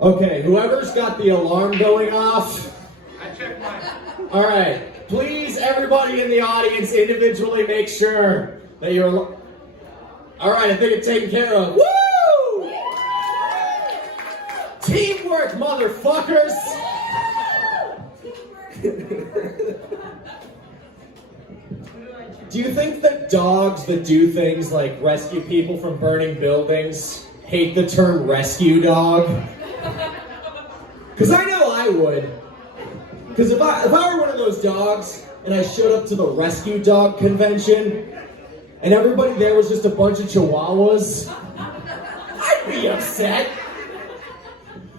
Okay, whoever's got the alarm going off. I checked mine. All right, please, everybody in the audience, individually make sure that you're. All right, I think it's taken care of. Woo! Teamwork, motherfuckers! Do you think that dogs that do things like rescue people from burning buildings hate the term rescue dog? Because I know I would. Because if I were one of those dogs and I showed up to the rescue dog convention and everybody there was just a bunch of chihuahuas, I'd be upset.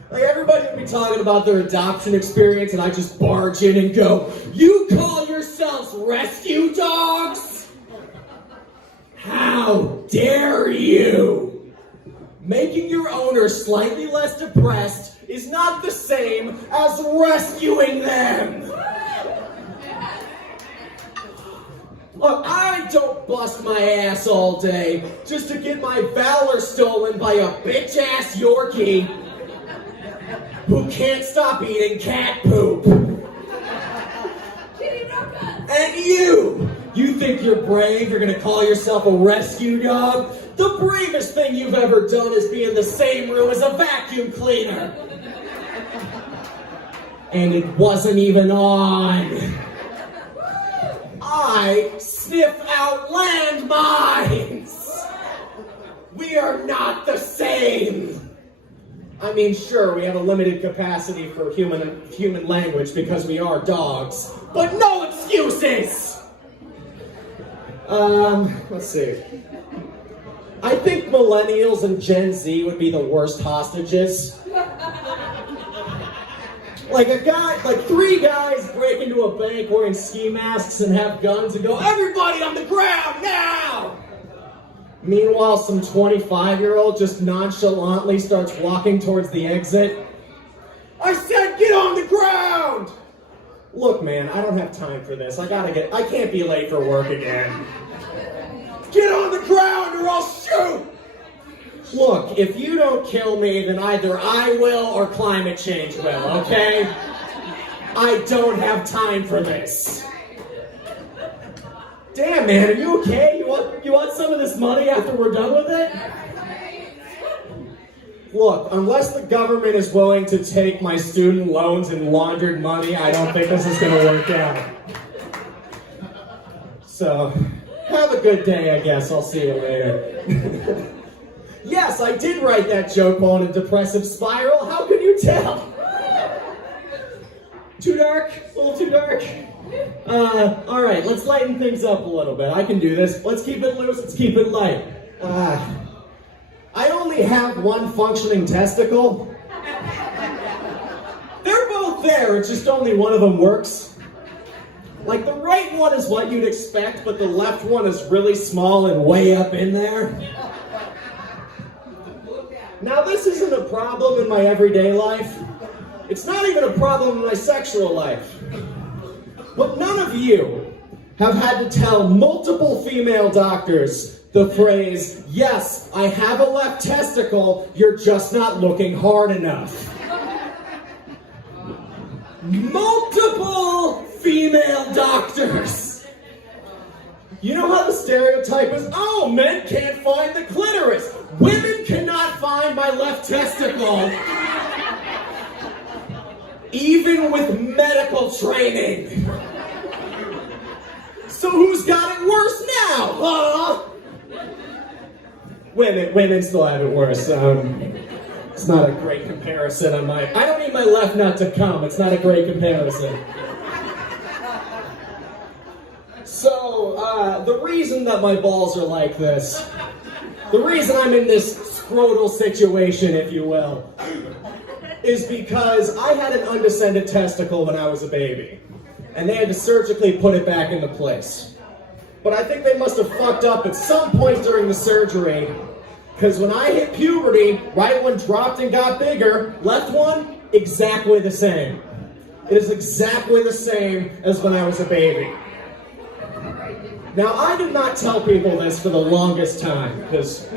Like, everybody would be talking about their adoption experience and I just barge in and go, "You call yourselves rescue dogs? How dare you? Making your owner slightly less depressed is not the same as rescuing them." Look, I don't bust my ass all day just to get my valor stolen by a bitch-ass Yorkie who can't stop eating cat poop. And you think you're brave? You're gonna call yourself a rescue dog? The bravest thing you've ever done is be in the same room as a vacuum cleaner. And it wasn't even on. I sniff out landmines. We are not the same. I mean, sure, we have a limited capacity for human language because we are dogs, but no excuses! Let's see. I think millennials and Gen Z would be the worst hostages. Like three guys break into a bank wearing ski masks and have guns and go, "Everybody on the ground now!" Meanwhile, some 25-year-old just nonchalantly starts walking towards the exit. "I said get on the ground!" Look, man, I don't have time for this. I can't be late for work again. "Get on the ground or I'll shoot!" Look, if you don't kill me, then either I will or climate change will, okay? I don't have time for this. Damn, man, are you okay? You want some of this money after we're done with it? Look, unless the government is willing to take my student loans and laundered money, I don't think this is going to work out. So, have a good day, I guess. I'll see you later. Yes, I did write that joke on a depressive spiral. How can you tell? Too dark? A little too dark? Alright, let's lighten things up a little bit. I can do this. Let's keep it loose, let's keep it light. I only have one functioning testicle. They're both there, it's just only one of them works. Like, the right one is what you'd expect, but the left one is really small and way up in there. Now, this isn't a problem in my everyday life. It's not even a problem in my sexual life. But none of you have had to tell multiple female doctors the phrase, "Yes, I have a left testicle, you're just not looking hard enough." Multiple female doctors. You know how the stereotype is, "Oh, men can't find the clitoris. Women cannot find my left testicle." Even with medical training. So who's got it worse now, huh? Women still have it worse. It's not a great comparison. I don't need my left nut to come. It's not a great comparison. So, the reason that my balls are like this, the reason I'm in this scrotal situation, if you will, is because I had an undescended testicle when I was a baby, and they had to surgically put it back into place. But I think they must have fucked up at some point during the surgery, because when I hit puberty, right one dropped and got bigger, left one, exactly the same. It is exactly the same as when I was a baby. Now, I did not tell people this for the longest time, because,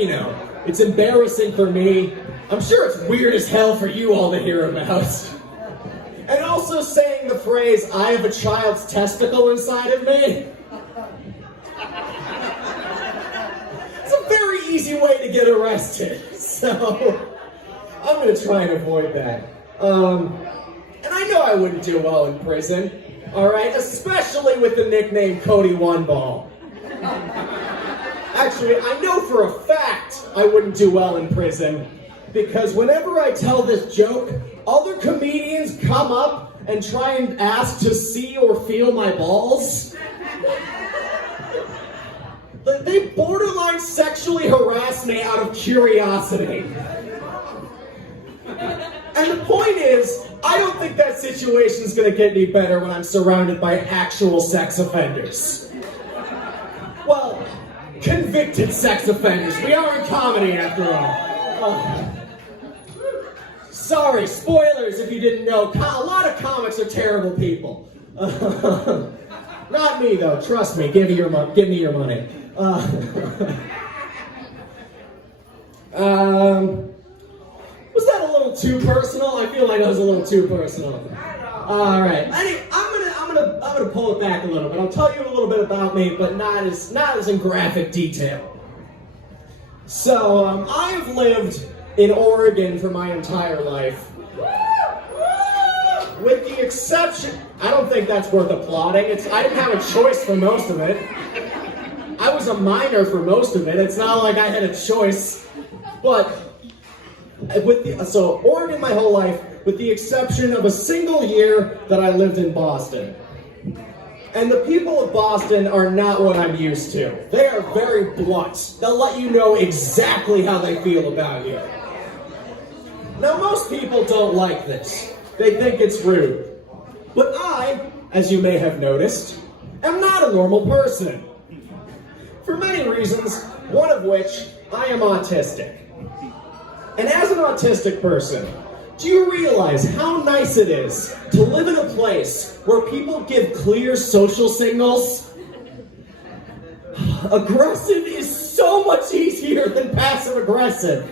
it's embarrassing for me, I'm sure it's weird as hell for you all to hear about. And also saying the phrase, "I have a child's testicle inside of me." It's a very easy way to get arrested. So, I'm going to try and avoid that. And I know I wouldn't do well in prison, alright? Especially with the nickname Cody One Ball. Actually, I know for a fact I wouldn't do well in prison, because whenever I tell this joke, other comedians come up and try and ask to see or feel my balls. They borderline sexually harass me out of curiosity. And the point is, I don't think that situation is going to get any better when I'm surrounded by actual sex offenders. Well, convicted sex offenders. We are in comedy after all. Sorry, spoilers if you didn't know. A lot of comics are terrible people. Not me though, trust me. Give me your money. Was that a little too personal? I feel like that was a little too personal. All right. I'm gonna pull it back a little bit. I'll tell you a little bit about me, but not as in graphic detail. So I have lived in Oregon for my entire life, with the exception. I don't think that's worth applauding. I didn't have a choice for most of it. I was a minor for most of it. It's not like I had a choice, but. So Oregon my whole life, with the exception of a single year that I lived in Boston. And the people of Boston are not what I'm used to. They are very blunt. They'll let you know exactly how they feel about you. Now most people don't like this. They think it's rude. But I, as you may have noticed, am not a normal person. For many reasons, one of which I am autistic. And as an autistic person, do you realize how nice it is to live in a place where people give clear social signals? Aggressive is so much easier than passive aggressive.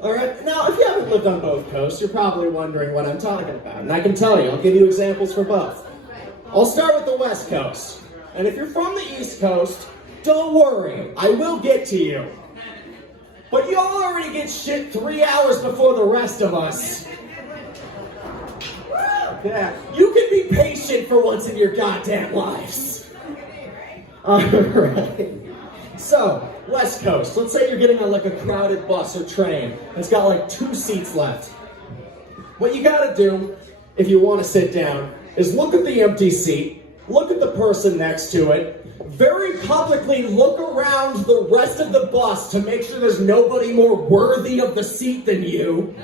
Alright, now if you haven't lived on both coasts, you're probably wondering what I'm talking about. And I can tell you, I'll give you examples for both. I'll start with the West Coast. And if you're from the East Coast, don't worry, I will get to you. But y'all already get shit 3 hours before the rest of us. Yeah, you can be patient for once in your goddamn lives. Alright. So, West Coast. Let's say you're getting on like a crowded bus or train. It's got like 2 seats left. What you gotta do, if you want to sit down, is look at the empty seat, look at the person next to it, very publicly look around the rest of the bus to make sure there's nobody more worthy of the seat than you.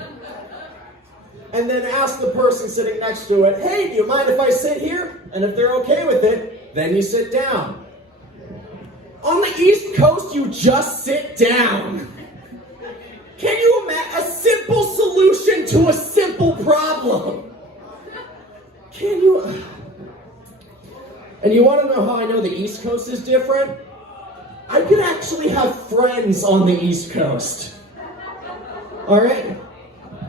And then ask the person sitting next to it, "Hey, do you mind if I sit here?" And if they're okay with it, then you sit down. On the East Coast, you just sit down. Can you imagine a simple solution to a simple problem? Can you? And you want to know how I know the East Coast is different? I could actually have friends on the East Coast. Alright?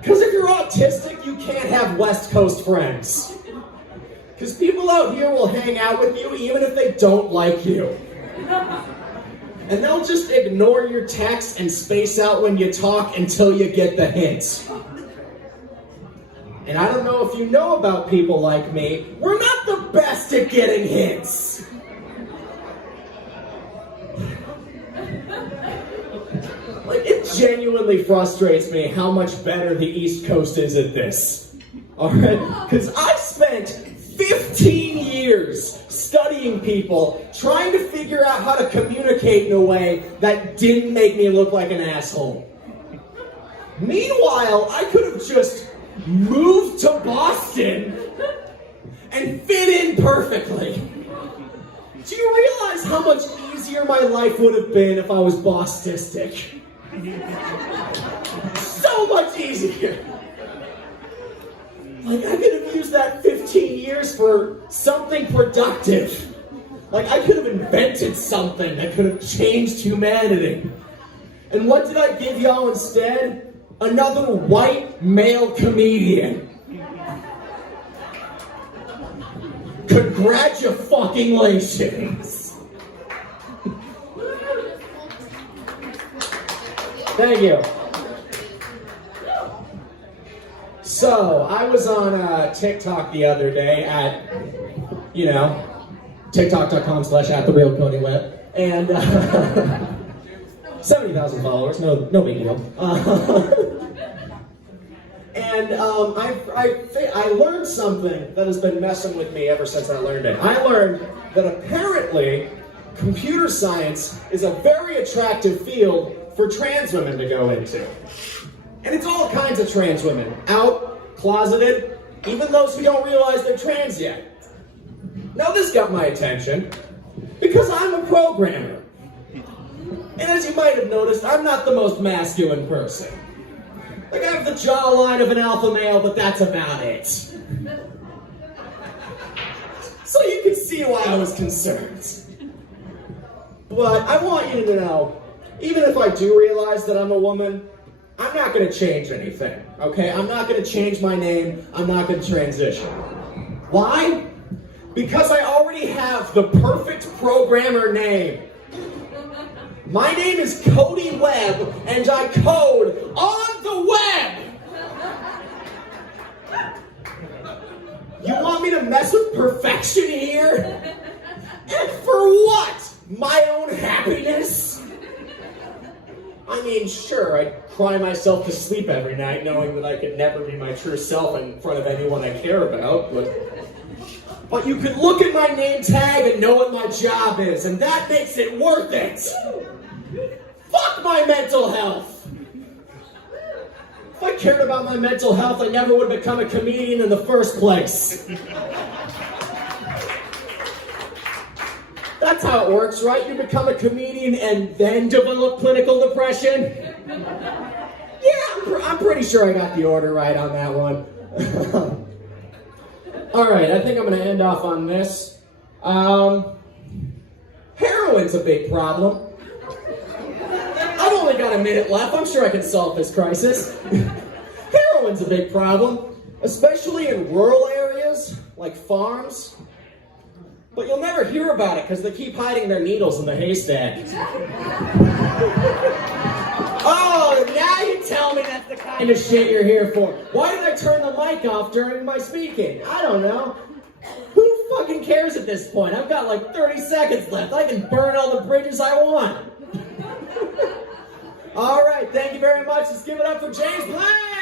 Because if you're autistic, you can't have West Coast friends. Because people out here will hang out with you even if they don't like you. And they'll just ignore your texts and space out when you talk until you get the hint. And I don't know if you know about people like me, we're not the best at getting hints. Like, it genuinely frustrates me how much better the East Coast is at this. Alright? Because I've spent 15 years studying people, trying to figure out how to communicate in a way that didn't make me look like an asshole. Meanwhile, I could have just moved to Boston and fit in perfectly. Do you realize how much easier my life would have been if I was Bostistic? So much easier. Like, I could have used that 15 years for something productive. Like, I could have invented something that could have changed humanity. And what did I give y'all instead? Another white male comedian. Congratulations. Thank you. So, I was on TikTok the other day at, TikTok.com/@TheRealCodyWebb, and 70,000 followers, no big deal. And I learned something that has been messing with me ever since I learned it. I learned that apparently computer science is a very attractive field for trans women to go into. And it's all kinds of trans women, out, closeted, even those who don't realize they're trans yet. Now this got my attention because I'm a programmer. And as you might have noticed, I'm not the most masculine person. Like, I have the jawline of an alpha male, but that's about it. So you can see why I was concerned. But I want you to know, even if I do realize that I'm a woman, I'm not going to change anything, okay? I'm not going to change my name. I'm not going to transition. Why? Because I already have the perfect programmer name. My name is Cody Webb, and I code on the web! You want me to mess with perfection here? And for what? My own happiness? I mean, sure, I'd cry myself to sleep every night knowing that I could never be my true self in front of anyone I care about, but you can look at my name tag and know what my job is, and that makes it worth it! Fuck my mental health! If I cared about my mental health, I never would have become a comedian in the first place. That's how it works, right? You become a comedian and then develop clinical depression? Yeah, I'm pretty sure I got the order right on that one. Alright, I think I'm going to end off on this. Heroin's a big problem. I've only got a minute left. I'm sure I can solve this crisis. Heroin's a big problem, especially in rural areas, like farms. But you'll never hear about it because they keep hiding their needles in the haystack. Oh, now you tell me that's the kind of shit you're here for. Why did I turn the mic off during my speaking? I don't know. Who fucking cares at this point? I've got like 30 seconds left. I can burn all the bridges I want. All right, thank you very much. Let's give it up for James Blaine.